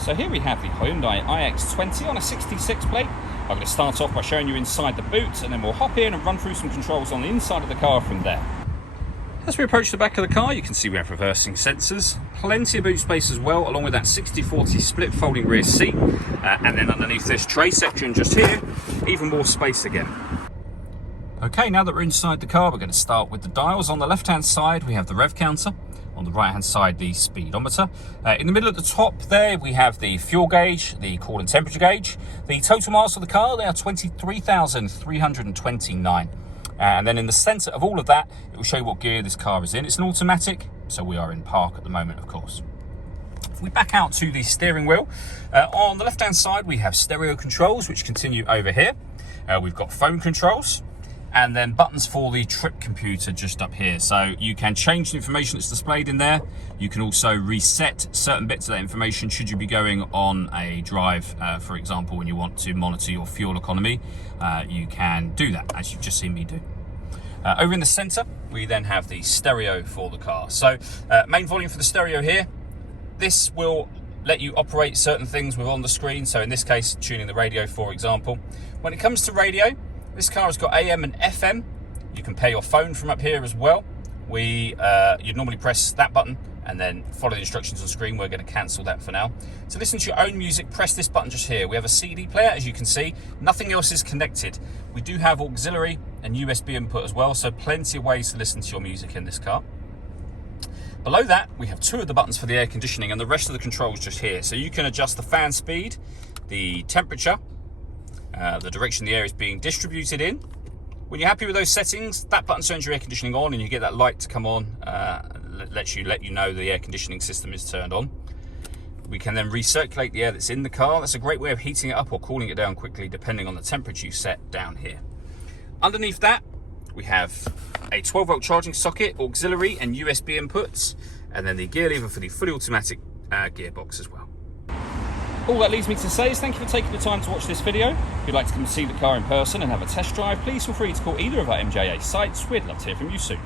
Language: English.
So here we have the Hyundai IX20 on a 66 plate. I'm going to start off by showing you inside the boot, and then we'll hop in and run through some controls on the inside of the car from there. As we approach the back of the car, you can see we have reversing sensors, plenty of boot space as well, along with that 60/40 split folding rear seat, and then underneath this tray section just here, even more space again. Okay, now that we're inside the car, we're going to start with the dials. On the left-hand side, we have the Rev Counter. On the right-hand side, the speedometer. In the middle at the top there, we have the fuel gauge, the coolant temperature gauge. The total miles for the car, they are 23,329. And then in the centre of all of that, it will show you what gear this car is in. It's an automatic, so we are in park at the moment, of course. If we back out to the steering wheel, on the left-hand side, we have stereo controls, which continue over here. We've got phone controls, and then buttons for the trip computer just up here. So you can change the information that's displayed in there. You can also reset certain bits of that information should you be going on a drive, for example, when you want to monitor your fuel economy. You can do that, as you've just seen me do. Over in the center, we then have the stereo for the car. So main volume for the stereo here. This will let you operate certain things with on the screen. So in this case, tuning the radio, for example. When it comes to radio, this car has got AM and FM. You can pair your phone from up here as well. You'd normally press that button and then follow the instructions on screen. We're going to cancel that for now. To listen to your own music, press this button just here. We have a CD player, as you can see. Nothing else is connected. We do have auxiliary and USB input as well, so plenty of ways to listen to your music in this car. Below that, we have two of the buttons for the air conditioning, and the rest of the controls just here. So you can adjust the fan speed, the temperature, the direction the air is being distributed in. When you're happy with those settings, that button turns your air conditioning on, and you get that light to come on, let you know the air conditioning system is turned on. We can then recirculate the air that's in the car. That's a great way of heating it up or cooling it down quickly, depending on the temperature you set down here. Underneath that, we have a 12-volt charging socket, auxiliary and USB inputs, and then the gear lever for the fully automatic gearbox as well. All that leaves me to say is thank you for taking the time to watch this video. If you'd like to come see the car in person and have a test drive, please feel free to call either of our MJA sites. We'd love to hear from you soon.